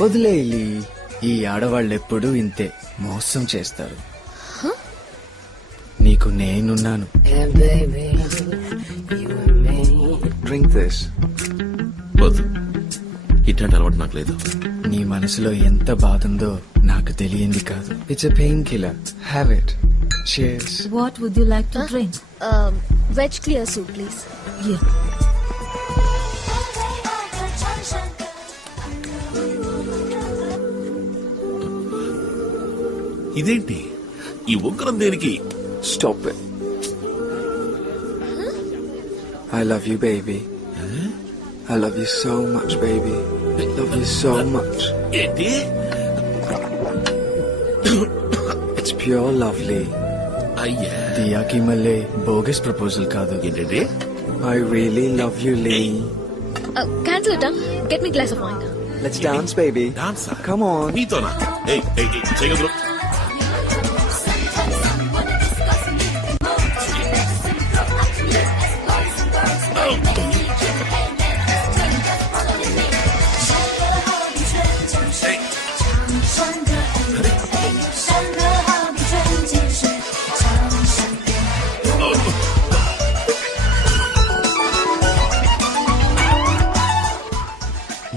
వదిలేయి. ఈ ఆడవాళ్ళు ఎప్పుడూ ఇంతే మోసం చేస్తారు. నీకు నేనున్నాను. Drink this. వద్దు, ఇట్లాంటి అలవాటు నాకు లేదు. నీ మనసులో ఎంత బాధ ఉందో నాకు తెలియంది కాదు. It's a painkiller. Have it. Cheers. What would you like to drink? Veg clear soup, please. Yeah. ఇదేంటి ఈ ఉగ్రం దేనికి? Stop it. I love you, baby. I love you so much, baby. I love you so much. ఏంటి? It's pure lovely. అయ్యా, దియాకి మళ్ళీ bogus proposal కాదు. ఏంటంటే? I really love you, Lee. Cancel it, huh? Get me a glass of wine. Let's dance, baby. డాన్సా? Come on. నీతోనా? ఏయ్ ఏయ్ ఏయ్, చేయగలరు?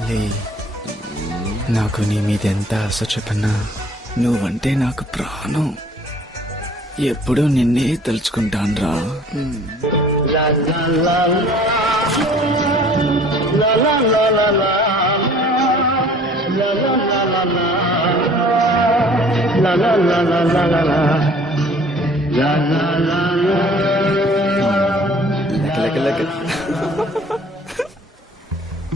లే, నాకు నీ మీద ఎంత ఆశ చెప్పన్నా నువ్వంటే నాకు ప్రాణం. ఎప్పుడూ నిన్నే తలుచుకుంటాన్రా.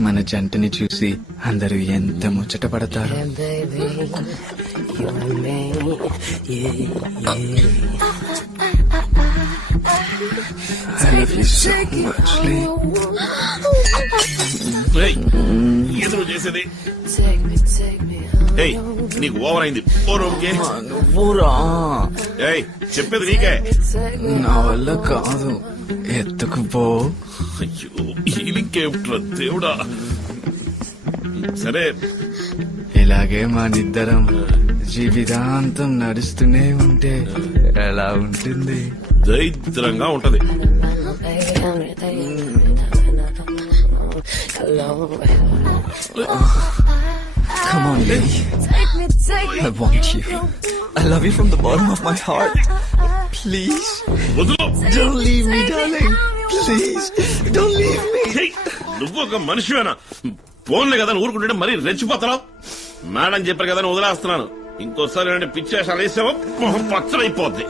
మన జంటని చూసి అందరూ ఎంత ముచ్చట పడతారు. I love you so much, Lee. ఏయ్, ఎదురు చేసేది. ఏయ్, నీకు ఓవర్ అయింది. ఓ రూమ్కి. నువ్వురా, ఏయ్, చెప్పేది నీకే. నా వల్ల కాదు, ఎత్తుకుపో. అయ్యో, ఈలింకేమిట్రా దేవుడా. సరే, ఇలాగే మనిద్దరం జీవితాంతం నడుస్తూనే ఉంటే ఎలా ఉంటుంది? దరిద్రంగా ఉంటది. Come on, Lee. I want you. I love you from the bottom of my heart. Please. వదులు. Don't leave me, darling. Please. Don't leave me. ఏయ్, నువ్వు ఒక మనిషివేనా? ఫోన్లే కదా ఊరుకుంటే మరీ రెచ్చిపోతున్నావు. మేడం చెప్పారు కదా వదిలేస్తున్నాను. ఇంకోసారి అంటే పిచ్చి వేషాలు వేసావో మొహం పచ్చడైపోద్ది.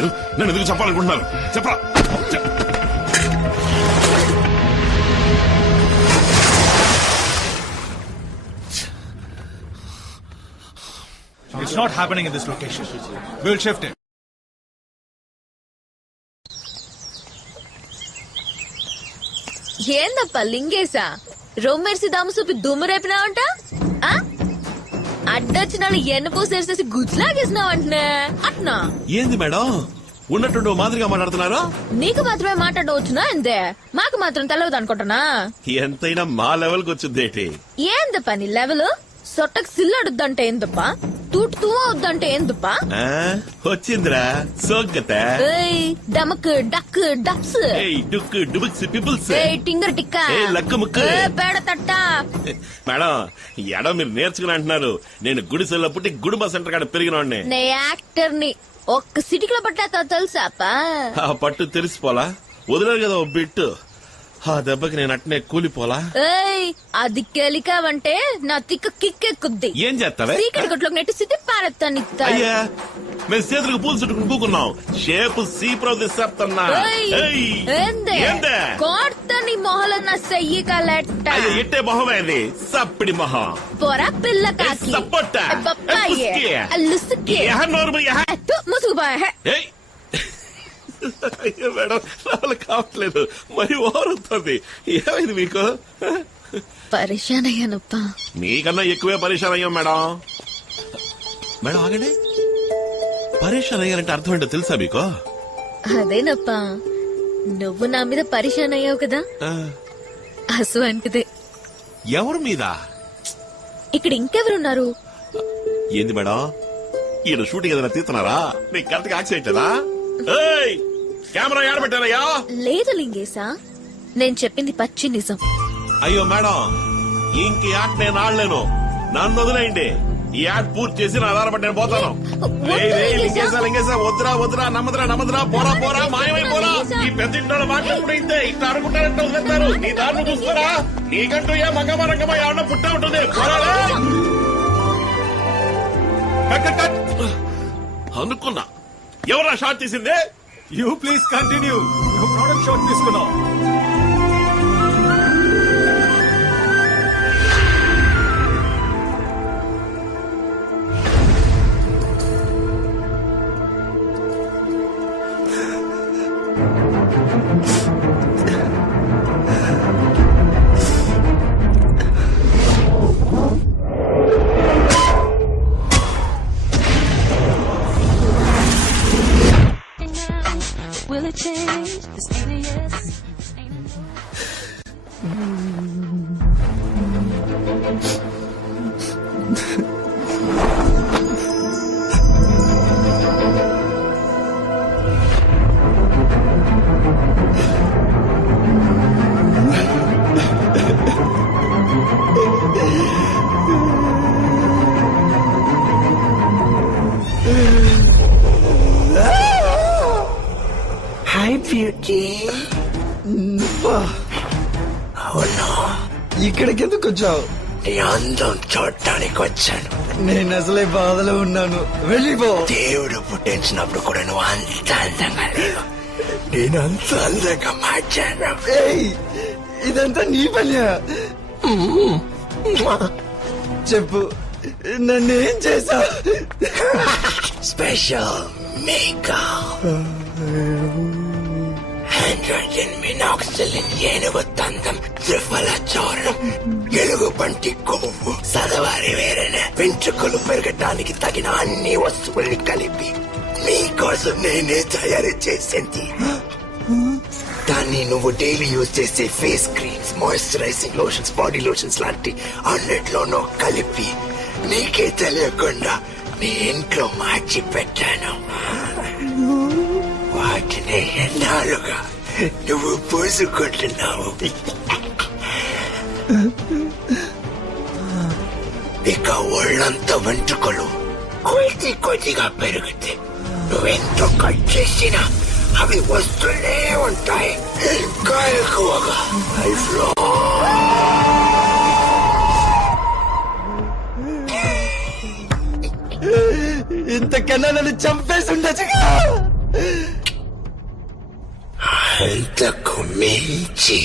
మీరు నన్ను ఎందుకు చెప్పాలనుకుంటున్నారు చెప్పరా It's not happening in this location. We'll shift it. ఏందప్ప లింగేశా రొమ్మెర్సి దాము చూపి దుమ్ము రేపినావంట అడ్డొచ్చిన వాళ్ళు ఎన్న పూసేసి గుజ్లాగేసినావంటనే అట్నా ఏంది మేడం ఉన్నట్టుండి మాదిరిగా మాట్లాడుతున్నారా నీకు మాత్రమే మాట్లాడవచ్చునా అంతే మాకు మాత్రం తెలవదు అనుకుంటున్నా ఎంతైనా మా లెవెల్కి వచ్చిందేటి ఏందప్ప నీ లెవెల్ సొట్టకు సిల్లడుద్దంటే ఏందప్ప తూటు తూ అవుద్దంటే ఏందప్ప వచ్చిందిరా సోగ్గత డమక్ డక్ డప్స్ డుక్ డుబుక్స్ పిపుల్స్ టింగర్ టిక్క లక్క ముక్క పేడ తట్ట మేడం ఎడ మీరు నేర్చుకుని అంటున్నారు నేను గుడిసెల్లో పుట్టి గుడుంబ సెంటర్ కాడ పెరిగినోడ్ని నే యాక్టర్ ని ఒక్క సిటీలో పట్టా తెలుసాపా ఆ పట్టు తెలిసిపోలా వదిలేరు కదా ఓ బిట్టు ఆ దెబ్బకి నేను అట్నే కూలిపోలా అది కెలికావంటే నా తిక్క కిక్కెక్కుద్ది ఏం చేస్తావే సీకటి కొట్లోకి నెట్టి సిద్ధి పారెత్తాను అయ్యా మేము చేతులకు పూలు చుట్టుకుని కూకున్నాం షేపు సీప్రో దిసేస్తున్నా కోర్త నీ మొహల నా సెయ్యి కలెట్ట అయ్యో ఎట్టే మొహమే అది సప్పిడి మొహం పొర పిల్ల కాకి సప్పొట్ట ముసుగుబాయ్ అయ్యో మేడం రావాలి కావట్లేదు మరి ఓరుతుంది ఏమైంది మీకు పరిశాన్ అయ్యానప్ప మీకన్నా ఎక్కువే పరిశాన్ అయ్యాం మేడం మేడం ఆగండి పరిశాన్ అయ్యారంటే అర్థం ఏంటో తెలుసా మీకు అదేనప్ప నువ్వు నా మీద పరిశాన్ అయ్యావు కదా అసు అంటిదే ఎవరి మీద ఇక్కడ ఇంకెవరున్నారు ఏంది మేడం ఈయన షూటింగ్ ఏదైనా తీస్తున్నారా నీకు కరెక్ట్ గా యాక్సిడెంట్ లేదా కెమెరా ఏడబెట్టారయ్యా లేదు లింగేశా నేను చెప్పింది పచ్చి నిజం అయ్యో మేడం ఇంక యాడ్ నేను ఆడలేను నన్ను వదిలేయండి ఈ యాడ్ పూర్తి చేసి నా ఆధారపడి నేను పోతాను లింగేశా వద్దురా వద్దురా నమ్మదురా పోరా పోరా మాయమైపోరా ఈ పెద్ద ఇంట్లో మాట్లాడుకుంటే ఇంతే ఇట్లా అనుకుంటారంటే వదిలేస్తారు నీ దారిని చూస్తారా నీకంటూ ఏ మంగమ్మ రంగమ్మ ఎవరన్నా పుట్టా ఉంటుంది అనుకున్నా ఎవరా shot తీసిందే You please continue. You product shot తీసుకున్నాం. Will it change this alias? Hi beauty. అవునా, ఇక్కడికి ఎందుకు వచ్చావు? నీ అందం చూడటానికి వచ్చాను. నేను అసలే బాధలో ఉన్నాను, వెళ్ళిపో. దేవుడు పుట్టించినప్పుడు కూడా నువ్వు అంత అందంగా లేవు, నేను అంత అందంగా మార్చాను. ఇదంతా నీ పని. చెప్పు, నన్నేం చేశా? స్పెషల్ మేకప్, హైడ్రోజన్ మినాక్సిలిన్, ఏనుగు తందం, త్రిఫల చూర్ణం, ఎలుగు పంటి కొవ్వు, సదవారి వేరైన వెంట్రుకలు పెరగటానికి తగిన అన్ని వస్తువుల్ని కలిపి నీకోసం నేనే తయారు చేసింది. దాన్ని నువ్వు డైలీ యూజ్ చేసే face creams, moisturising lotions, body lotions లాంటి అన్నిట్లోనూ కలిపి నీకే తెలియకుండా నీ ఇంట్లో మార్చి పెట్టాను. వాటిని ఎన్నాళ్ళుగా నువ్వు పూసుకుంటున్నావు. ఇక ఒళ్ళంతా వెంట్రుకలు కొద్దిగా పెరిగితే నువ్వెంతో కట్ చేసినా అవి వస్తూనే ఉంటాయి, ఇంకా ఎక్కువగా. ఇంతకన్నా నన్ను చంపేసి ఉండొచ్చు. అంతకు మించి